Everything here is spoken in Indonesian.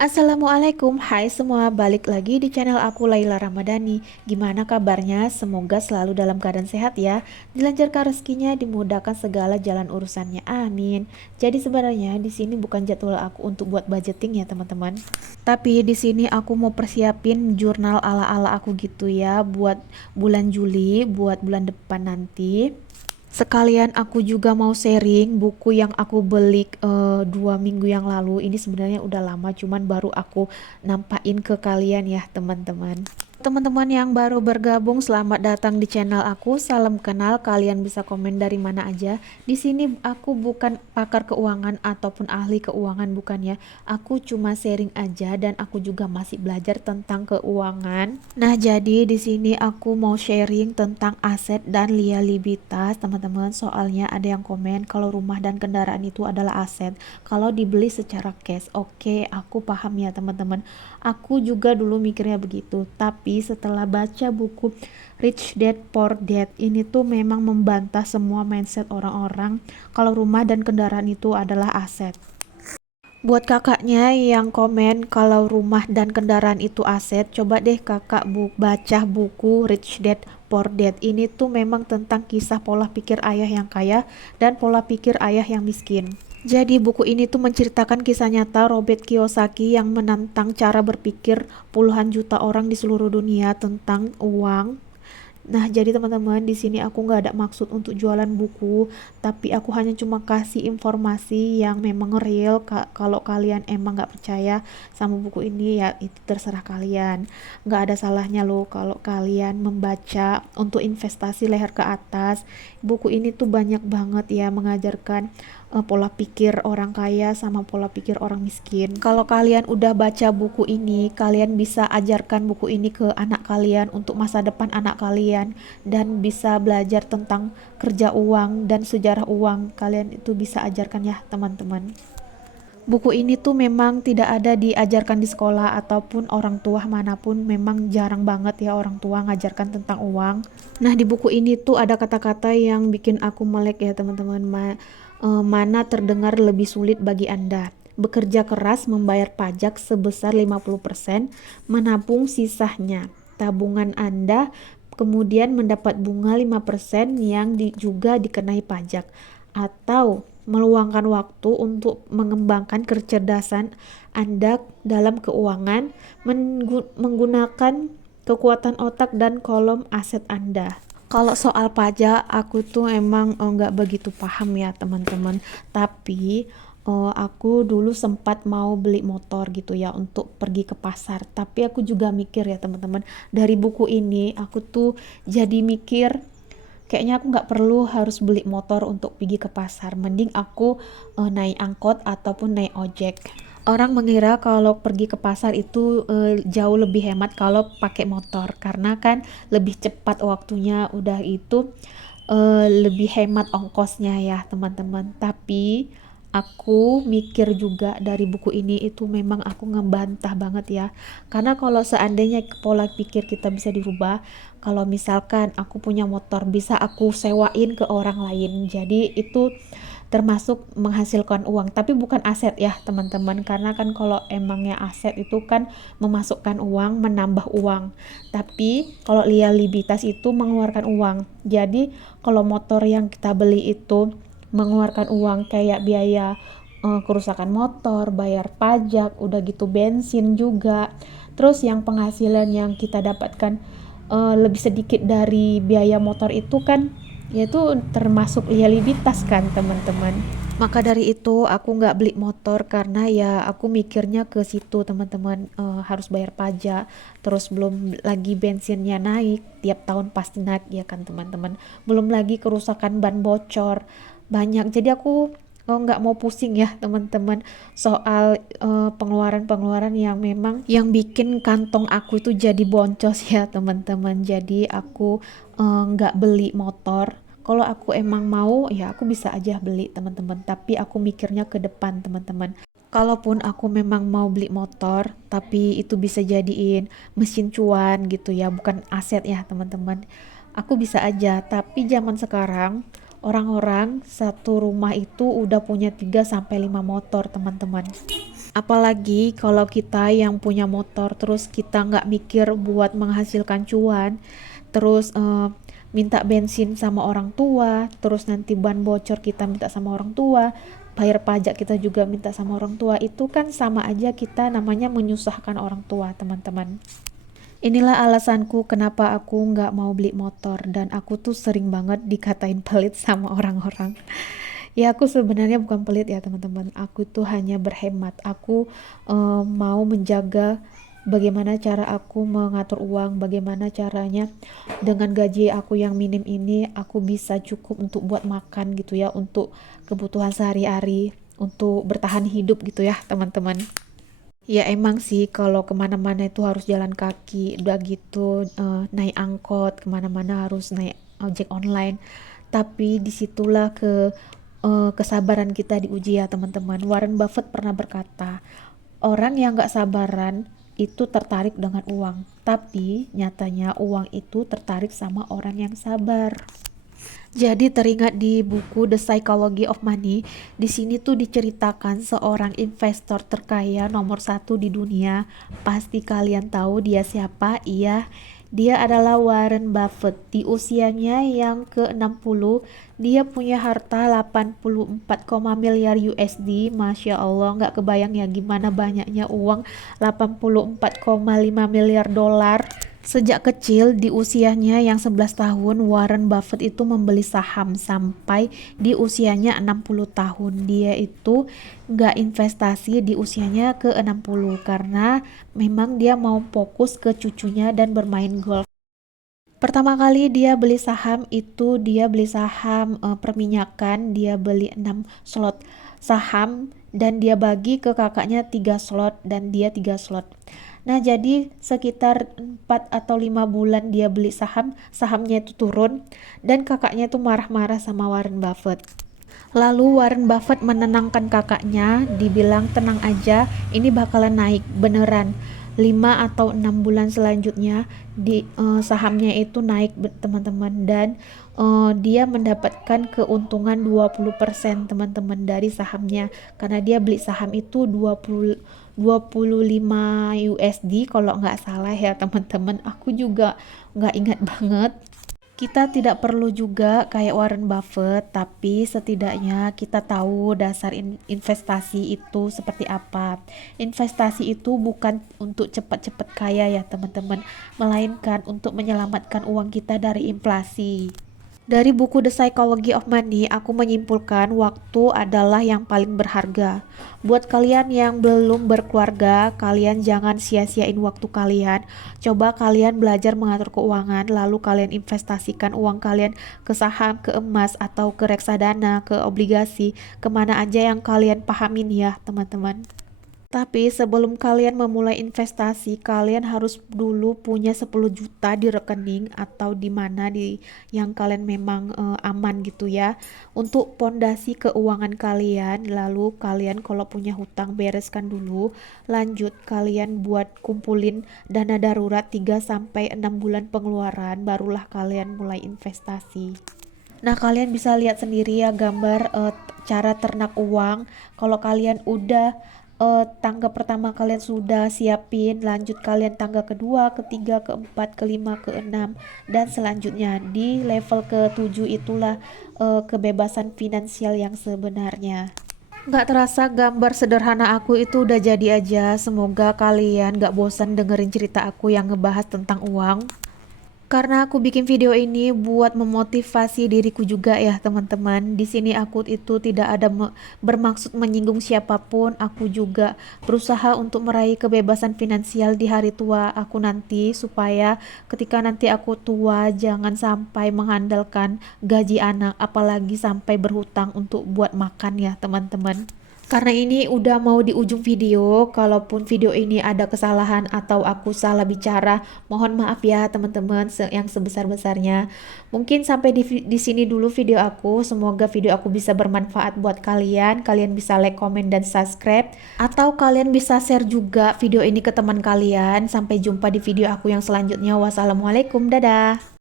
Assalamualaikum, hai semua, balik lagi di channel aku Laila Ramadhani. Gimana kabarnya? Semoga selalu dalam keadaan sehat ya. Dilancarkan rezekinya, dimudahkan segala jalan urusannya. Amin. Jadi sebenarnya di sini bukan jadwal aku untuk buat budgeting ya teman-teman. Tapi di sini aku mau persiapin jurnal ala-ala aku gitu ya buat bulan Juli, buat bulan depan nanti. Sekalian aku juga mau sharing buku yang aku beli 2 minggu yang lalu. Ini sebenarnya udah lama, cuman baru aku nampain ke kalian ya teman-teman. Teman-teman yang baru bergabung, selamat datang di channel aku. Salam kenal, kalian bisa komen dari mana aja. Di sini aku bukan pakar keuangan ataupun ahli keuangan, bukan ya. Aku cuma sharing aja dan aku juga masih belajar tentang keuangan. Nah, jadi di sini aku mau sharing tentang aset dan liabilitas, teman-teman. Soalnya ada yang komen kalau rumah dan kendaraan itu adalah aset kalau dibeli secara cash. Oke, aku paham ya, teman-teman. Aku juga dulu mikirnya begitu, tapi setelah baca buku Rich Dad Poor Dad ini tuh memang membantah semua mindset orang-orang kalau rumah dan kendaraan itu adalah aset. Buat kakaknya yang komen kalau rumah dan kendaraan itu aset, coba deh kakak baca buku Rich Dad Poor Dad. Ini tuh memang tentang kisah pola pikir ayah yang kaya dan pola pikir ayah yang miskin. Jadi buku ini tuh menceritakan kisah nyata Robert Kiyosaki yang menantang cara berpikir puluhan juta orang di seluruh dunia tentang uang. Nah, jadi teman-teman, di sini aku nggak ada maksud untuk jualan buku, tapi aku hanya cuma kasih informasi yang memang real. Kalau kalian emang nggak percaya sama buku ini, ya itu terserah kalian. Nggak ada salahnya loh kalau kalian membaca untuk investasi leher ke atas. Buku ini tuh banyak banget ya mengajarkan pola pikir orang kaya sama pola pikir orang miskin. Kalau kalian udah baca buku ini, kalian bisa ajarkan buku ini ke anak kalian untuk masa depan anak kalian dan bisa belajar tentang kerja uang dan sejarah uang. Kalian itu bisa ajarkan ya, teman-teman. Buku ini tuh memang tidak ada diajarkan di sekolah ataupun orang tua manapun, memang jarang banget ya orang tua ngajarkan tentang uang. Nah, di buku ini tuh ada kata-kata yang bikin aku melek ya teman-teman. Mana terdengar lebih sulit bagi Anda? Bekerja keras membayar pajak sebesar 50%, menabung sisanya. Tabungan Anda kemudian mendapat bunga 5% yang juga dikenai pajak, atau meluangkan waktu untuk mengembangkan kecerdasan Anda dalam keuangan menggunakan kekuatan otak dan kolom aset Anda. Kalau soal pajak, aku tuh emang nggak begitu paham ya teman-teman. Tapi aku dulu sempat mau beli motor gitu ya untuk pergi ke pasar. Tapi aku juga mikir ya teman-teman, dari buku ini aku tuh jadi mikir kayaknya aku nggak perlu harus beli motor untuk pergi ke pasar. Mending aku naik angkot ataupun naik ojek. Orang mengira kalau pergi ke pasar itu jauh lebih hemat kalau pakai motor karena kan lebih cepat waktunya, udah itu lebih hemat ongkosnya ya teman-teman. Tapi aku mikir juga dari buku ini itu memang aku ngebantah banget ya, karena kalau seandainya pola pikir kita bisa dirubah, kalau misalkan aku punya motor bisa aku sewain ke orang lain, jadi itu termasuk menghasilkan uang, tapi bukan aset ya teman-teman, karena kan kalau emangnya aset itu kan memasukkan uang, menambah uang, tapi kalau liabilitas itu mengeluarkan uang. Jadi kalau motor yang kita beli itu mengeluarkan uang kayak biaya kerusakan motor, bayar pajak, udah gitu bensin juga, terus yang penghasilan yang kita dapatkan lebih sedikit dari biaya motor itu kan yaitu termasuk liabilitas kan teman-teman. Maka dari itu aku nggak beli motor karena ya aku mikirnya ke situ teman-teman. Harus bayar pajak, terus belum lagi bensinnya naik tiap tahun pasti naik ya kan teman-teman, belum lagi kerusakan ban bocor banyak. Jadi aku nggak mau pusing ya teman-teman soal pengeluaran-pengeluaran yang memang yang bikin kantong aku itu jadi boncos ya teman-teman. Jadi aku nggak beli motor. Kalau aku emang mau ya aku bisa aja beli teman-teman, tapi aku mikirnya ke depan teman-teman. Kalaupun aku memang mau beli motor, tapi itu bisa jadiin mesin cuan gitu ya, bukan aset ya teman-teman. Aku bisa aja, tapi zaman sekarang orang-orang satu rumah itu udah punya 3 sampai 5 motor teman-teman. Apalagi kalau kita yang punya motor terus kita nggak mikir buat menghasilkan cuan, terus minta bensin sama orang tua, terus nanti ban bocor kita minta sama orang tua, bayar pajak kita juga minta sama orang tua, itu kan sama aja kita namanya menyusahkan orang tua, teman-teman. Inilah alasanku kenapa aku nggak mau beli motor, dan aku tuh sering banget dikatain pelit sama orang-orang. Ya aku sebenarnya bukan pelit ya teman-teman, aku tuh hanya berhemat. Aku mau menjaga bagaimana cara aku mengatur uang, bagaimana caranya dengan gaji aku yang minim ini aku bisa cukup untuk buat makan gitu ya, untuk kebutuhan sehari-hari, untuk bertahan hidup gitu ya teman-teman. Ya emang sih kalau kemana-mana itu harus jalan kaki, udah gitu naik angkot kemana-mana harus naik ojek online. Tapi disitulah kesabaran kita diuji ya teman-teman. Warren Buffett pernah berkata, orang yang gak sabaran itu tertarik dengan uang, tapi nyatanya uang itu tertarik sama orang yang sabar. Jadi teringat di buku The Psychology of Money, di sini tuh diceritakan seorang investor terkaya nomor satu di dunia. Pasti kalian tahu dia siapa? Iya, dia adalah Warren Buffett. Di usianya yang ke-60, dia punya harta 84, miliar USD. Masya Allah, nggak kebayang ya gimana banyaknya uang 84,5 miliar dolar. Sejak kecil di usianya yang 11 tahun, Warren Buffett itu membeli saham sampai di usianya 60 tahun. Dia itu nggak investasi di usianya ke 60 karena memang dia mau fokus ke cucunya dan bermain golf. Pertama kali dia beli saham itu dia beli saham perminyakan, dia beli 6 slot saham dan dia bagi ke kakaknya 3 slot dan dia 3 slot. Nah, jadi sekitar 4 atau 5 bulan dia beli saham, sahamnya itu turun dan kakaknya itu marah-marah sama Warren Buffett. Lalu Warren Buffett menenangkan kakaknya, dibilang tenang aja, ini bakalan naik beneran. 5 atau 6 bulan selanjutnya sahamnya itu naik teman-teman, dan dia mendapatkan keuntungan 20% teman-teman dari sahamnya karena dia beli saham itu 25 USD kalau nggak salah ya teman-teman. Aku juga nggak ingat banget. Kita tidak perlu juga kayak Warren Buffett, tapi setidaknya kita tahu dasar investasi itu seperti apa. Investasi itu bukan untuk cepat-cepat kaya ya teman-teman, melainkan untuk menyelamatkan uang kita dari inflasi. Dari buku The Psychology of Money, aku menyimpulkan waktu adalah yang paling berharga. Buat kalian yang belum berkeluarga, kalian jangan sia-siain waktu kalian. Coba kalian belajar mengatur keuangan, lalu kalian investasikan uang kalian ke saham, ke emas, atau ke reksadana, ke obligasi, kemana aja yang kalian pahamin ya teman-teman. Tapi sebelum kalian memulai investasi, kalian harus dulu punya 10 juta di rekening atau di mana di yang kalian memang aman gitu ya. Untuk pondasi keuangan kalian, lalu kalian kalau punya hutang bereskan dulu. Lanjut kalian buat kumpulin dana darurat 3 sampai 6 bulan pengeluaran, barulah kalian mulai investasi. Nah, kalian bisa lihat sendiri ya gambar cara ternak uang. Kalau kalian udah tangga pertama kalian sudah siapin, lanjut kalian tangga kedua, ketiga, keempat, kelima, keenam, dan selanjutnya di level ke-7 itulah kebebasan finansial yang sebenarnya. Nggak terasa gambar sederhana aku itu udah jadi aja. Semoga kalian nggak bosan dengerin cerita aku yang ngebahas tentang uang. Karena aku bikin video ini buat memotivasi diriku juga ya teman-teman. Di sini aku itu tidak ada bermaksud menyinggung siapapun. Aku juga berusaha untuk meraih kebebasan finansial di hari tua aku nanti, supaya ketika nanti aku tua jangan sampai mengandalkan gaji anak, apalagi sampai berhutang untuk buat makan ya teman-teman. Karena ini udah mau di ujung video, kalaupun video ini ada kesalahan atau aku salah bicara, mohon maaf ya teman-teman yang sebesar-besarnya. Mungkin sampai di sini dulu video aku. Semoga video aku bisa bermanfaat buat kalian. Kalian bisa like, comment, dan subscribe. Atau kalian bisa share juga video ini ke teman kalian. Sampai jumpa di video aku yang selanjutnya. Wassalamualaikum, dadah.